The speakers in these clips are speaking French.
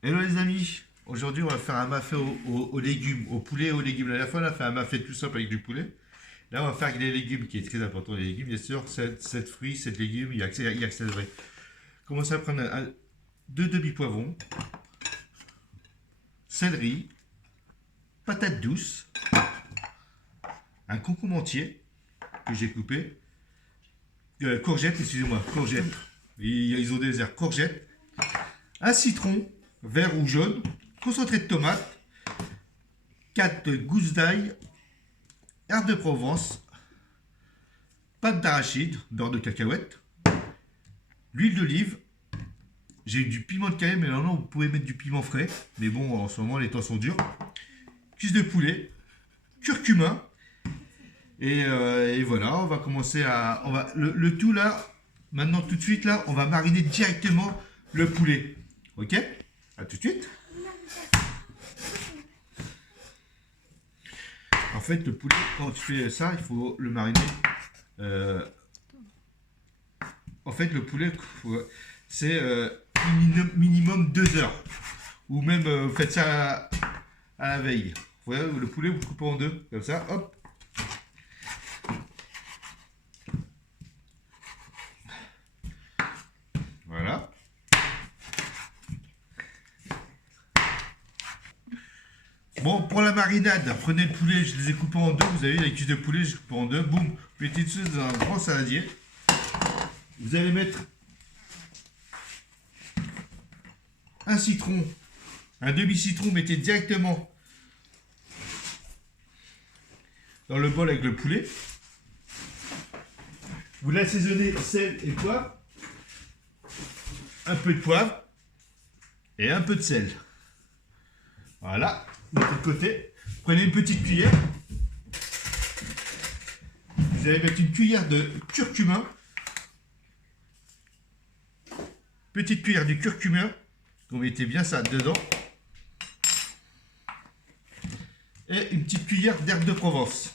Hello les amis, aujourd'hui on va faire un mafé aux légumes, au poulet et aux légumes. La dernière fois on a fait un mafé tout simple avec du poulet. Là on va faire avec les légumes, qui est très important. Les légumes, bien sûr, 7 fruits, 7 légumes, il y a que ça de vrai. Commencez à prendre deux demi-poivrons, céleri, patates douces, un concombre entier que j'ai coupé, courgettes, excusez-moi, courgettes. Ils ont des airs courgettes, un citron, vert ou jaune, concentré de tomate, 4 gousses d'ail, herbes de Provence, pâte d'arachide, beurre de cacahuète, l'huile d'olive, j'ai eu du piment de Cayenne, mais non, vous pouvez mettre du piment frais, mais bon, en ce moment les temps sont durs, cuisse de poulet, curcuma, et voilà, on va commencer à... le tout là, maintenant tout de suite là, on va mariner directement le poulet. Ok? À tout de suite. En fait, le poulet, quand tu fais ça, il faut le mariner. euh, En fait, le poulet, c'est minimum 2 heures. Ou même, vous faites ça à la veille. Vous voyez, le poulet, vous le coupez en deux, comme ça, hop. Voilà. Bon, pour la marinade, prenez le poulet, je les ai coupés en deux. Vous avez les cuisses de poulet, je les coupe en deux. Boum, mettez dessus dans un grand saladier. Vous allez mettre un citron, un demi-citron, mettez directement dans le bol avec le poulet. Vous l'assaisonnez sel et poivre, un peu de poivre et un peu de sel. Voilà, mettez de côté. Prenez une petite cuillère. Vous allez mettre une cuillère de curcuma. Petite cuillère de curcuma. Vous mettez bien ça dedans. Et une petite cuillère d'herbe de Provence.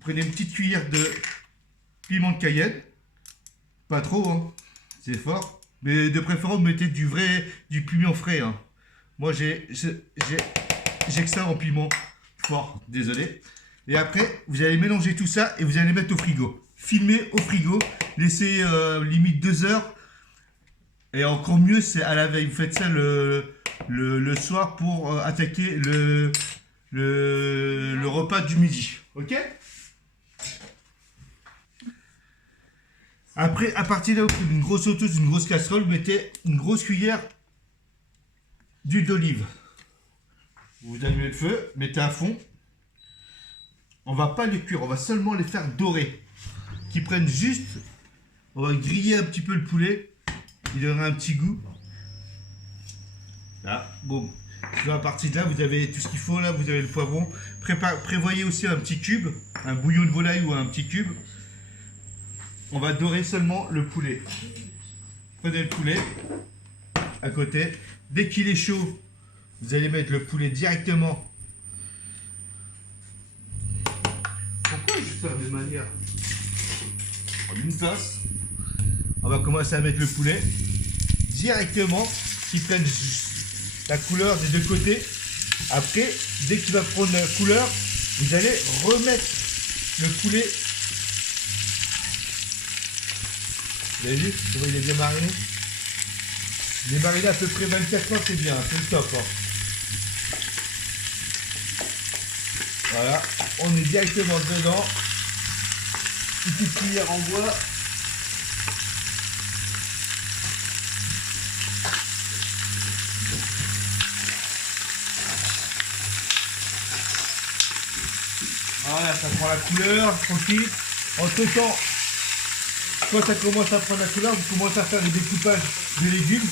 Prenez une petite cuillère de piment de Cayenne. Pas trop, hein. C'est fort. Mais de préférence, mettez du piment frais, hein. Moi, j'ai que ça en piment fort. Désolé. Et après, vous allez mélanger tout ça et vous allez mettre au frigo. Filmer au frigo. Laissez limite 2 heures. Et encore mieux, c'est à la veille. Vous faites ça le soir pour attaquer le repas du midi. Ok? Après, à partir de là, vous prenez une grosse sauteuse, une grosse casserole, vous mettez une grosse cuillère d'huile d'olive. Vous allumez le feu, mettez à fond. On va pas les cuire, on va seulement les faire dorer. Qu'ils prennent juste, on va griller un petit peu le poulet. Il aura un petit goût. Là, boum. À partir de là, vous avez tout ce qu'il faut. Là, vous avez le poivron. Prévoyez aussi un petit cube, un bouillon de volaille ou un petit cube. On va dorer seulement le poulet. Prenez le poulet à côté. Dès qu'il est chaud, vous allez mettre le poulet directement. Pourquoi je fais de manière en une tasse. On va commencer à mettre le poulet directement, qui prenne la couleur des deux côtés. Après, dès qu'il va prendre la couleur, vous allez remettre le poulet. Vous avez vu comment il est bien mariné? Il est mariné à peu près 24 heures, c'est bien, c'est le top. Hein. Voilà, on est directement dedans. Une petite cuillère en bois. Voilà, ça prend la couleur, tranquille. Entre temps, quand ça commence à prendre la couleur, vous commencez à faire le découpage de légumes.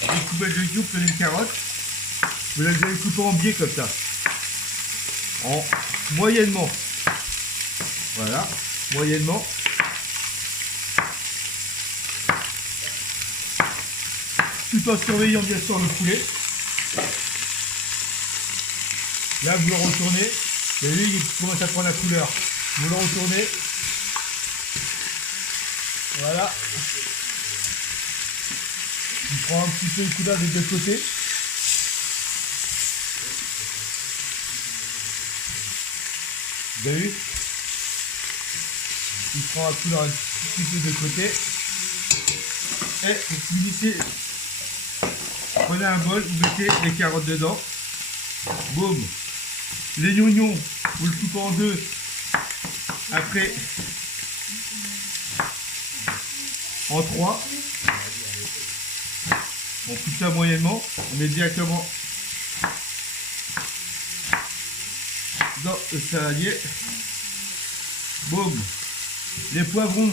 Découpage de légumes, prenez une carotte. Vous allez couper en biais comme ça. En moyennement. Voilà, moyennement. Tout en surveillant bien sûr le poulet. Là, vous le retournez. Vous avez vu, il commence à prendre la couleur. Vous le retournez. Voilà. Il prend un petit peu de couleur des deux côtés. Vous avez vu? Il prend la couleur un petit peu de côté. Et vous finissez. Prenez un bol, vous mettez les carottes dedans. Boum. Les oignons, vous le coupez en deux. Après, en trois. On coupe ça moyennement. On met directement dans le saladier. Boum. Les poivrons.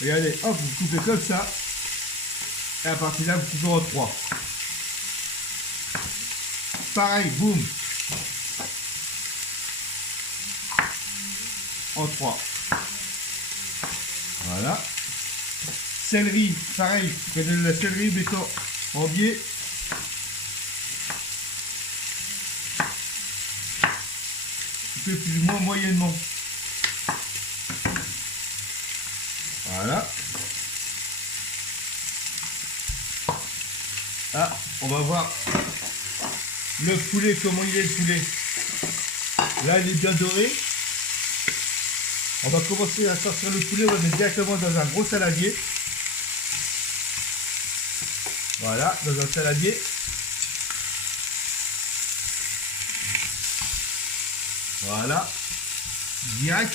Regardez, hop, vous coupez comme ça. Et à partir de là, vous coupez en trois. Pareil, boum. En trois. Voilà. Céleri, pareil. Prenez la céleri, mettons en biais. Coupez plus ou moins moyennement. Voilà. Ah, on va voir le poulet, comment il est le poulet. Là, il est bien doré. On va commencer à sortir le poulet, on va mettre directement dans un gros saladier. Voilà, dans un saladier. Voilà. Direct.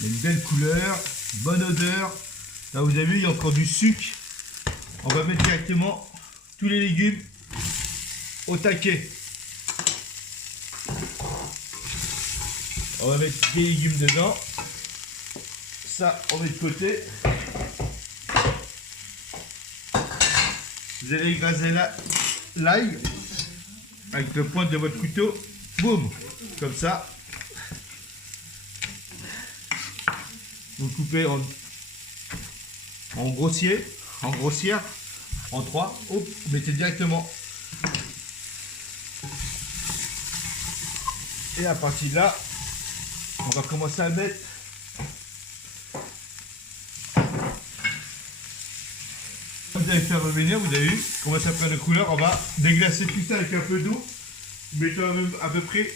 Il y a une belle couleur, bonne odeur. Là, vous avez vu, il y a encore du sucre. On va mettre directement tous les légumes au taquet. On va mettre des légumes dedans. Ça, on met de côté. Vous allez écraser l'ail avec le pointe de votre couteau. Boum, comme ça. Vous coupez en grossier, en grossière, en trois. Hop, vous mettez directement. Et à partir de là, on va commencer à mettre vous allez faire revenir, vous avez vu, commence à prendre la couleur. On va déglacer tout ça avec un peu d'eau. Vous mettez à peu près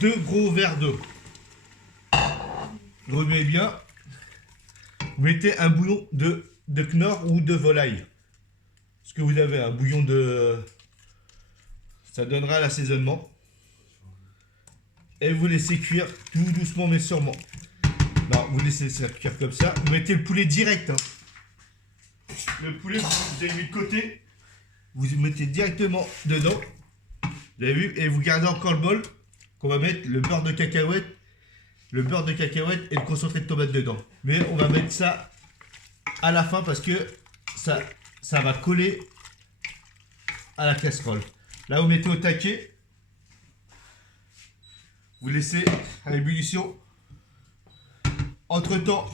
2 gros verres d'eau. Vous remuez bien. Vous mettez un bouillon de knorr ou de volaille. Ce que vous avez, un bouillon de... Ça donnera l'assaisonnement. Et vous laissez cuire tout doucement mais sûrement. Non, vous laissez ça cuire comme ça. Vous mettez le poulet direct. Hein. Le poulet, vous avez mis de côté. Vous mettez directement dedans. Vous avez vu? Et vous gardez encore le bol qu'on va mettre le beurre de cacahuète. Le beurre de cacahuète et le concentré de tomate dedans. Mais on va mettre ça à la fin parce que ça va coller à la casserole. Là, vous mettez au taquet. Vous laissez à l'ébullition. Entre temps,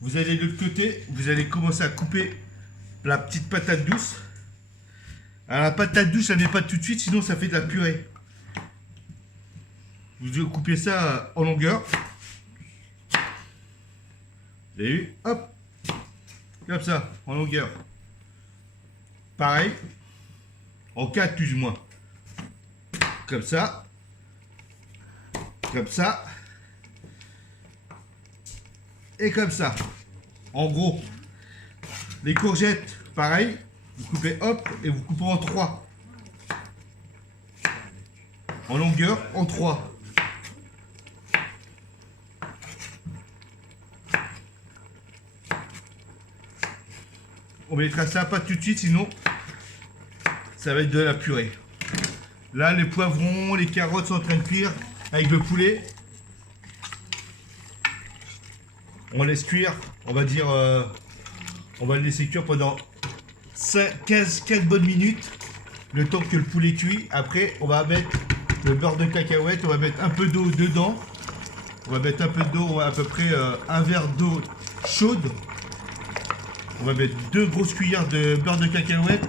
vous allez de l'autre côté. Vous allez commencer à couper la petite patate douce. Alors, la patate douce, ça n'est pas tout de suite, sinon ça fait de la purée. Vous coupez ça en longueur. Vous avez vu? Hop. Comme ça, en longueur. Pareil. En 4 plus ou moins. Comme ça. Comme ça. Et comme ça. En gros. Les courgettes, pareil. Vous coupez hop et vous coupez en 3. En longueur, en 3. On mettra ça pas tout de suite, sinon ça va être de la purée. Là, les poivrons, les carottes sont en train de cuire avec le poulet. On laisse cuire, on va dire, on va le laisser cuire pendant 15 bonnes minutes, le temps que le poulet cuit. Après, on va mettre le beurre de cacahuète, on va mettre un peu d'eau dedans. On va mettre un peu d'eau, à peu près un verre d'eau chaude. On va mettre 2 grosses cuillères de beurre de cacahuète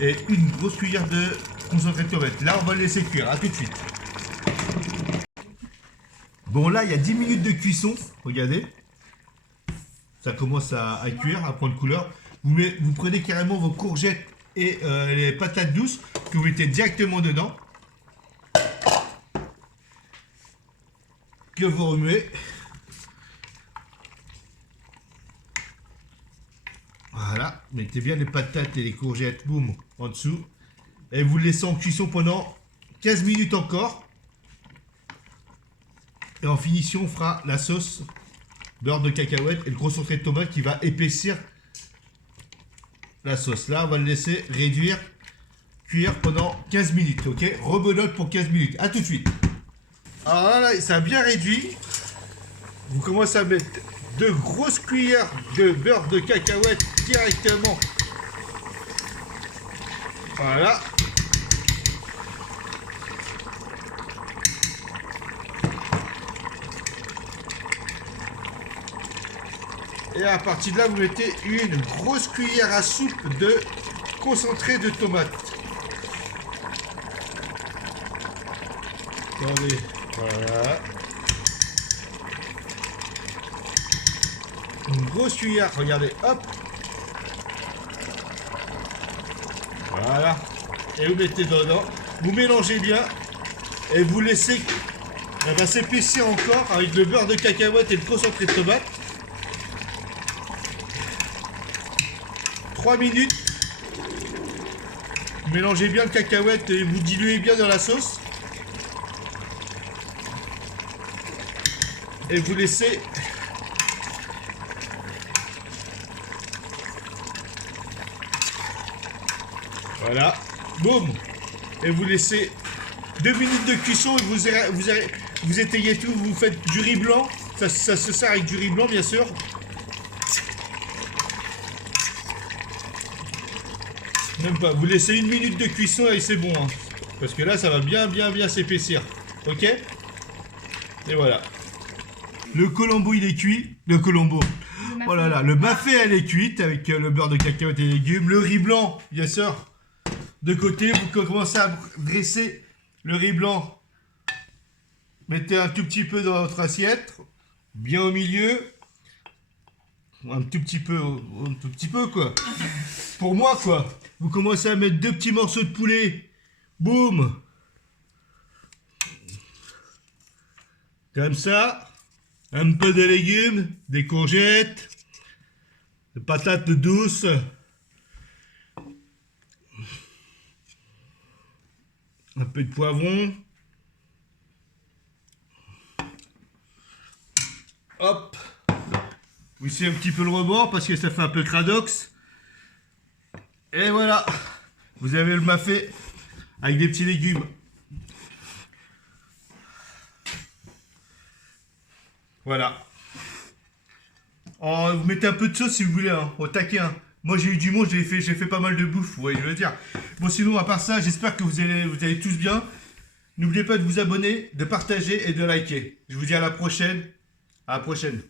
et une grosse cuillère de concentré de tomate. Là, on va le laisser cuire. À tout de suite. Bon, là, il y a 10 minutes de cuisson. Regardez. Ça commence à cuire, à prendre couleur. Vous prenez carrément vos courgettes et les patates douces que vous mettez directement dedans. Que vous remuez. Voilà, mettez bien les patates et les courgettes, boum, en dessous. Et vous le laissez en cuisson pendant 15 minutes encore. Et en finition, on fera la sauce beurre de cacahuète et le concentré de tomate qui va épaissir la sauce. Là, on va le laisser réduire, cuire pendant 15 minutes, ok? Rebelote pour 15 minutes. A tout de suite. Alors là, ça a bien réduit. Vous commencez à mettre 2 grosses cuillères de beurre de cacahuète directement. Voilà. Et à partir de là, vous mettez une grosse cuillère à soupe de concentré de tomate. Attendez, voilà. Une grosse cuillère, regardez, hop. Voilà. Et vous mettez dedans, vous mélangez bien et vous laissez s'épaissir encore avec le beurre de cacahuète et le concentré de tomate. 3 minutes. Vous mélangez bien le cacahuète et vous diluez bien dans la sauce. Et vous laissez voilà, boum. Et vous laissez 2 minutes de cuisson et vous étayez tout. Vous faites du riz blanc. Ça se sert avec du riz blanc, bien sûr. Même pas. Vous laissez 1 minute de cuisson et c'est bon. Hein. Parce que là, ça va bien s'épaissir. Ok? Et voilà. Le colombo, il est cuit. Le colombo. Oh là là. Le mafé, elle est cuite avec le beurre de cacahuète et les légumes. Le riz blanc, bien sûr. De côté, vous commencez à dresser le riz blanc. Mettez un tout petit peu dans votre assiette. Bien au milieu. Un tout petit peu quoi. Pour moi quoi. Vous commencez à mettre 2 petits morceaux de poulet. Boum. Comme ça. Un peu de légumes, des courgettes, des patates douces. Un peu de poivron. Hop. Vous essayez un petit peu le rebord parce que ça fait un peu cradox. Et voilà. Vous avez le mafé avec des petits légumes. Voilà. Vous mettez un peu de sauce si vous voulez, hein, au taquet. Hein. Moi j'ai eu du monde, j'ai fait pas mal de bouffe, vous voyez, je veux dire. Bon sinon, à part ça, j'espère que vous allez tous bien. N'oubliez pas de vous abonner, de partager et de liker. Je vous dis à la prochaine. À la prochaine.